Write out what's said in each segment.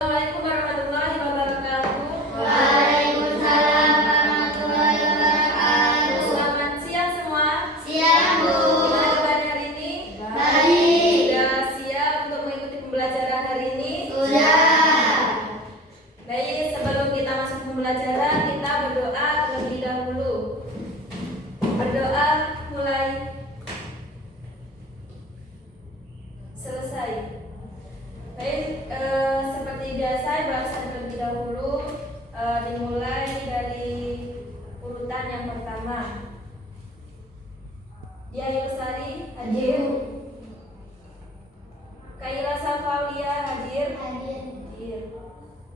Assalamualaikum warahmatullahi wabarakatuh. Waalaikumsalam warahmatullahi wabarakatuh. Selamat siang semua. Siang, Bu. Gimana kabarnya hari ini? Baik. Sudah siap untuk mengikuti pembelajaran hari ini? Sudah. Baik, sebelum kita masuk ke pembelajaran, kita berdoa terlebih dahulu. Berdoa mulai. Selesai. Baik, seperti biasa bahasan terlebih dahulu dimulai dari urutan yang pertama. Dia Yusari hadir. Kaila Safaulia hadir. Hadir.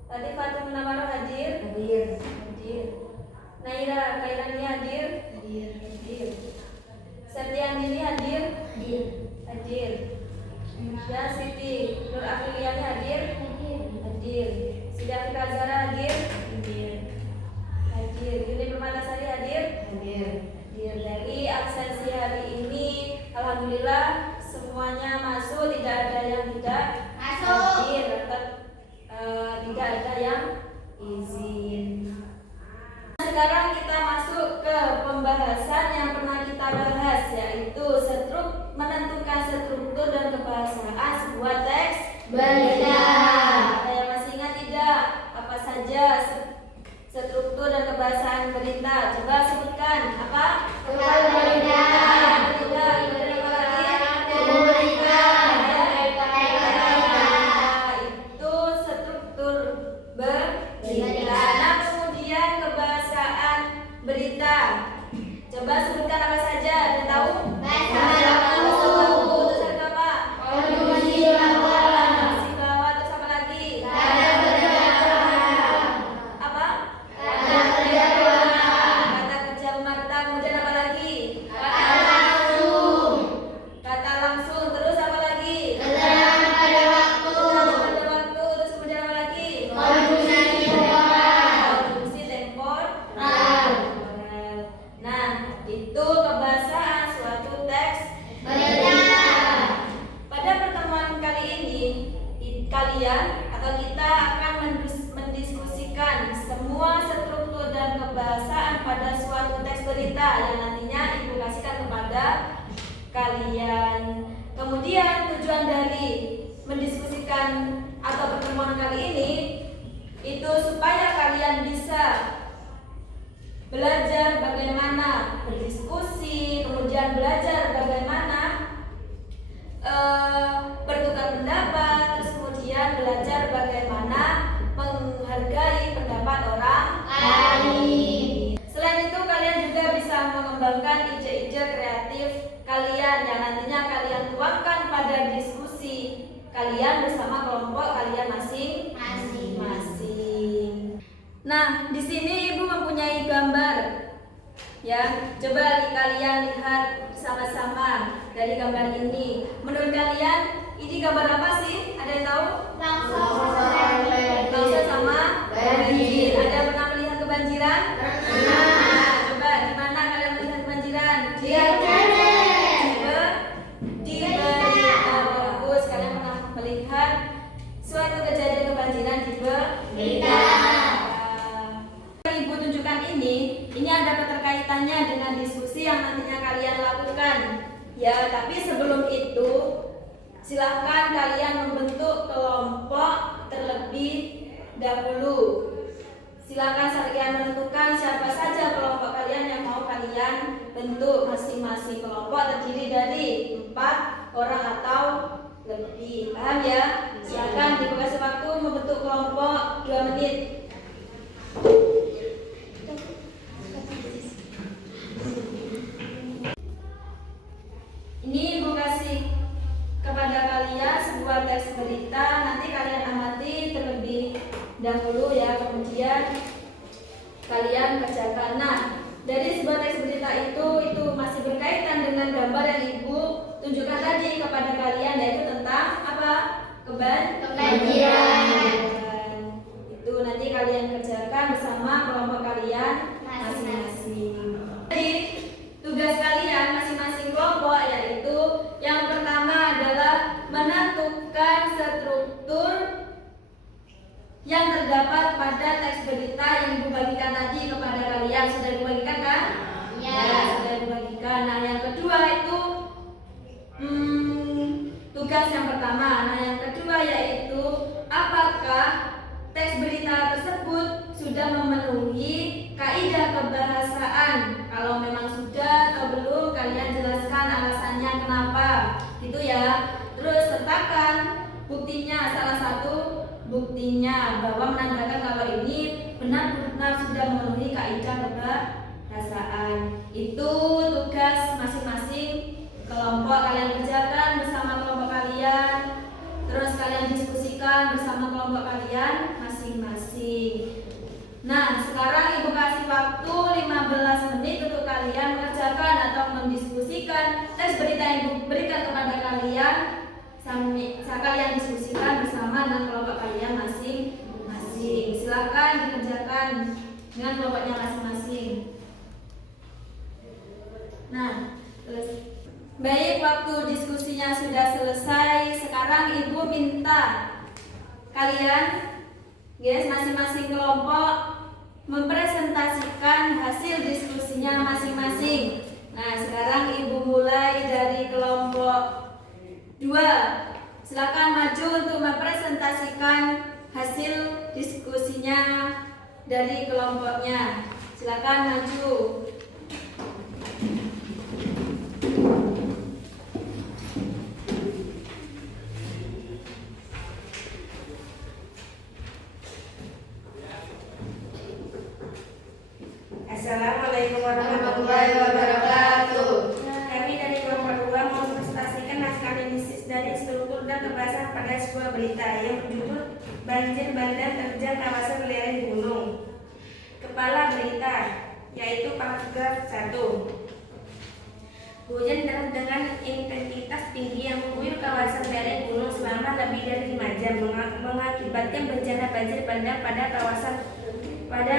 Tadi Fatimah Nawarro hadir. Hadir. Naira Kailani hadir. Hadir. Septiandini hadir. Hadir. Dan Siti Nur Afriliani hadir. Hadir. Siti Afrika Zara hadir. Hadir. Yuni Permatasari hadir. Hadir. Dari absensi hari ini, alhamdulillah semuanya masuk, tidak ada yang tidak hadir atau tidak ada yang izin. Sekarang kita masuk ke pembahasan yang pernah kita bahas, yaitu menentukan struktur dan kebahasaan sebuah teks berita. Ada yang masih ingat tidak? Apa saja struktur dan kebahasaan berita? Coba sebutkan. Apa? Berita. Kemudian apa lagi? Berita. Itu struktur berita. Nah, kemudian kebahasaan berita. Coba sebutkan apa saja. Ada yang tahu? Terus ada apa? Masih bawah. Terus apa lagi? Apa? Kata kerja pemarta. Kemudian apa lagi? Kata langsung. Terus apa lagi? Keterangan pada waktu. Pada waktu. Terus kemudian apa lagi? Konjungsi temporal. Nah, itu kebahasaan suatu teks berita. Pada pertemuan kali ini, kalian atau kita akan mendiskusikan semua struktur dan kebahasaan pada suatu teks berita yang nantinya Ibu kasihkan kepada kalian. Kemudian tujuan dari mendiskusikan atau pertemuan kali ini itu supaya kalian bisa belajar bagaimana berdiskusi, kemudian belajar bagaimana bertukar pendapat, terus kemudian belajar bagaimana menghargai pendapat orang lain. Selain itu kalian juga bisa mengembangkan ide-ide kreatif kalian yang nantinya kalian tuangkan pada diskusi kalian bersama kelompok kalian masing-masing. Nah, di sini Ibu mempunyai gambar. Ya, coba kalian lihat sama-sama dari gambar ini. Menurut kalian, ini gambar apa sih? Ada yang tahu? Longsor sama banjir. Ada yang pernah melihat kebanjiran? Nah, coba di mana kalian melihat kebanjiran? Di berita. Bagus, kalian pernah melihat suatu kejadian kebanjiran di berita. Ibu tunjukkan ini ada keterkaitannya dengan diskusi yang nantinya kalian lakukan. Ya, tapi sebelum itu silahkan kalian membentuk kelompok terlebih dahulu. Silahkan kalian menentukan siapa saja kelompok kalian yang mau kalian bentuk. Masing-masing kelompok terdiri dari 4 orang atau lebih. Paham ya? Silahkan Ibu kasih waktu membentuk kelompok 2 menit. Ini Ibu kasih kepada kalian sebuah teks berita, nanti kalian amati terlebih dahulu ya, kemudian kalian kerjakan. Nah, dari sebuah teks berita itu masih berkaitan dengan gambar yang Ibu tunjukkan tadi kepada kalian, yaitu tentang apa? Kebanjiran. Itu nanti kalian kerjakan bersama kelompok kalian masing-masing. Jadi tugas kalian masing-masing kelompok yaitu yang pertama adalah menentukan struktur yang terdapat pada teks berita yang Ibu bagikan tadi kepada kalian. Sudah Ibu bagikan kan? Ya, sudah Ibu bagikan. Nah, yang kedua itu tugas yang pertama. Nah, yang kedua yaitu apakah teks berita tersebut sudah memenuhi kaidah kebahasaan? Kalau memang sudah atau belum, kalian jelaskan alasannya kenapa. Gitu ya. Terus sertakan buktinya, salah satu buktinya bahwa menandakan kalau ini benar-benar sudah memenuhi kaidah kebahasaan. Itu tugas masing-masing kelompok kalian kerjakan bersama kelompok kalian. Terus kalian diskusikan bersama kelompok kalian masing-masing. Nah, sekarang Ibu kasih waktu 15 menit untuk kalian mengerjakan atau mendiskusikan teks berita yang Ibu berikan kepada kalian. Kalian diskusikan bersama dengan kelompok kalian masing-masing. Silakan dikerjakan dengan kelompoknya masing-masing. Nah, terus baik, waktu diskusinya sudah selesai. Sekarang Ibu minta kalian, guys, masing-masing kelompok mempresentasikan hasil diskusinya masing-masing. Nah, sekarang Ibu mulai dari kelompok 2. Silakan maju untuk mempresentasikan hasil diskusinya dari kelompoknya. Silakan maju. Assalamualaikum warahmatullahi wabarakatuh. Kami dari kelompok 2 mau presentasikan naskah analisis dari struktur dan pembahasan pada sebuah berita yang berjudul Banjir Bandang Terjang Kawasan Lereng Gunung. Kepala berita yaitu paragraf 1. Hujan deras dengan intensitas tinggi yang mengguyur kawasan lereng gunung selama lebih dari 5 jam mengakibatkan bencana banjir bandang pada kawasan pada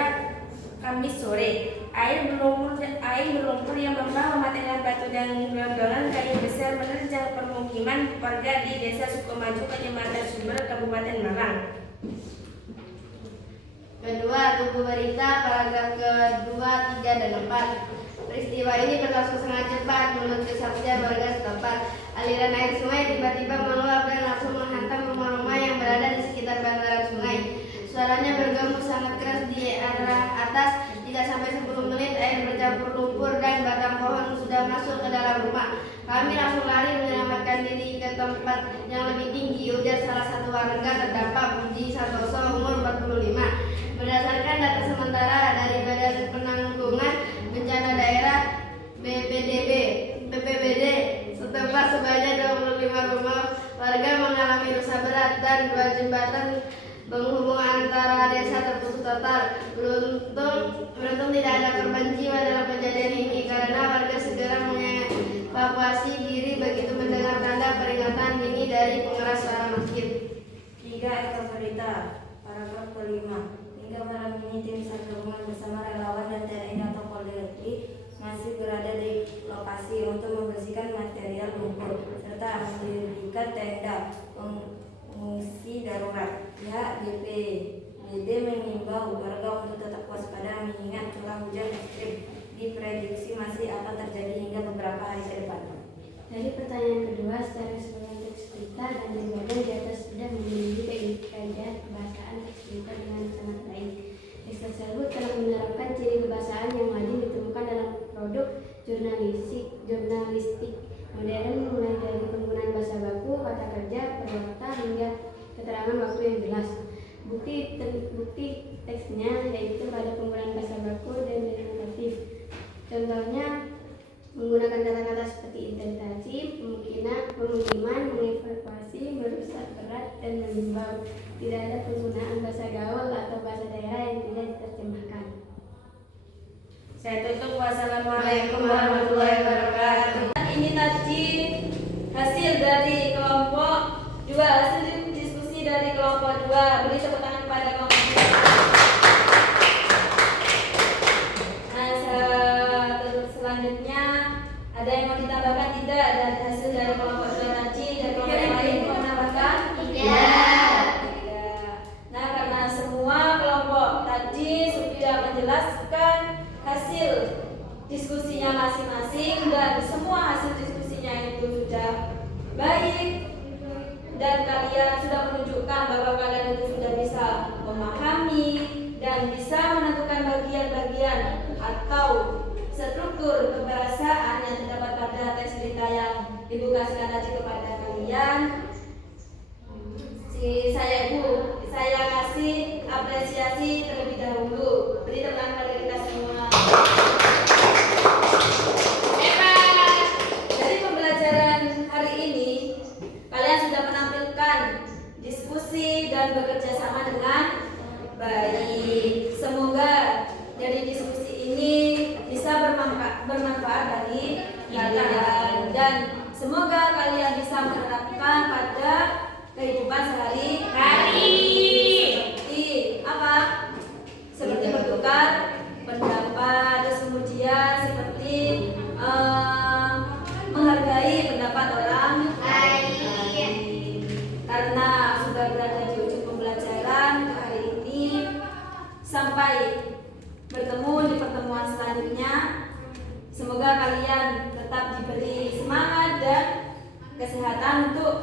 Kamis sore. Air berlumpur yang membawa material batu dan gelombang kayu besar menerjang permukiman warga di Desa Sukomaju, Kecamatan Sumber, Kabupaten Malang. Kedua, tubuh berita paragraf kedua, 3, dan 4. Peristiwa ini berlangsung sangat cepat. Menurut kesaksian warga setempat, aliran air sungai tiba-tiba meluap dan langsung menghantam rumah-rumah yang berada di sekitar bantaran sungai. Suaranya bergema sangat keras di arah atas. Tidak sampai 10 menit air bercampur lumpur dan batang pohon sudah masuk ke dalam rumah. Kami langsung lari menyelamatkan diri ke tempat yang lebih tinggi, ujar salah satu warga terdampak, Budi Santoso, umur 45. Berdasarkan data sementara dari Badan Penanggulangan Bencana Daerah BPBD setempat, sebanyak 25 rumah warga mengalami rusak berat dan 2 jembatan penghubung antara desa terputus total. Beruntung tidak ada korban jiwa dalam kejadian ini karena warga segera mengevakuasi diri begitu mendengar tanda peringatan dini dari pengeras suara masjid. 3. Ekor berita paragraf kelima. Hingga malam ini tim SAR gabungan bersama relawan dan TNI atau Polri masih berada di lokasi untuk membersihkan material lumpur serta mendirikan tenda pengungsi darurat. Pihak BPBD mengimbau warga untuk tetap waspada mengingat curah hujan ekstrim diprediksi masih akan terjadi hingga beberapa hari ke depan. Dari pertanyaan kedua, secara keseluruhan teks berita dan jawaban di atas sudah memiliki kaidah kebahasaan teks berita dengan sangat baik. Teks tersebut telah menerapkan ciri kebahasaan yang lazim ditemukan dalam produk jurnalistik modern, mulai dari penggunaan bahasa baku, kata kerja, perkata hingga keterangan waktu yang jelas. Bukti teksnya yaitu pada penggunaan bahasa baku dan derivatif. Contohnya menggunakan kata-kata seperti intensasi, pemukiman, mengevakuasi, merusak berat, dan mengimbau. Tidak ada penggunaan bahasa gaul atau bahasa daerah yang tidak diterjemahkan. Saya tutup. Wassalamualaikum warahmatullahi wabarakatuh. Ini tadi hasil dari kelompok 2, hasil diskusi dari kelompok 2. Beri tepuk tangan kepada kelompok 2. Nah, selanjutnya ada yang mau ditambahkan? Tidak. Dari hasil dari kelompok 2 tadi, dari kelompok yang lain mau menambahkan? Tidak. Nah, karena dan kalian sudah menunjukkan bahwa kalian itu sudah bisa memahami dan bisa menentukan bagian-bagian atau struktur kebahasaan yang terdapat pada teks cerita yang Ibu kasihkan tadi kepada kalian. Saya kasih apresiasi terlebih dahulu. Beri tepuk tangan pada kita semua. Dari pembelajaran hari ini, kalian sudah menampilkan diskusi dan bekerja sama dengan baik. Semoga dari diskusi ini bisa bermanfaat bagi kalian dan semoga kalian bisa menerapkan pada kehidupan sehari-hari. Seperti apa? Seperti bertukar pendapat, terus kemudian seperti menghargai pendapat orang lain. Karena sudah berada di ujung pembelajaran hari ini, sampai bertemu di pertemuan selanjutnya. Semoga kalian tetap diberi semangat dan kesehatan untuk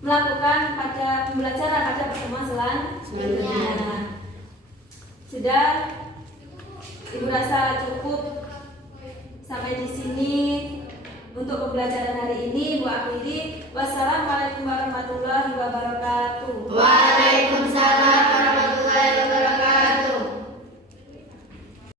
melakukan pada pembelajaran pada pertemuan selanjutnya. Sudah, Ibu rasa cukup sampai di sini untuk pembelajaran hari ini. Ibu akhiri. Wassalamualaikum warahmatullahi wabarakatuh. Waalaikumsalam warahmatullahi wabarakatuh.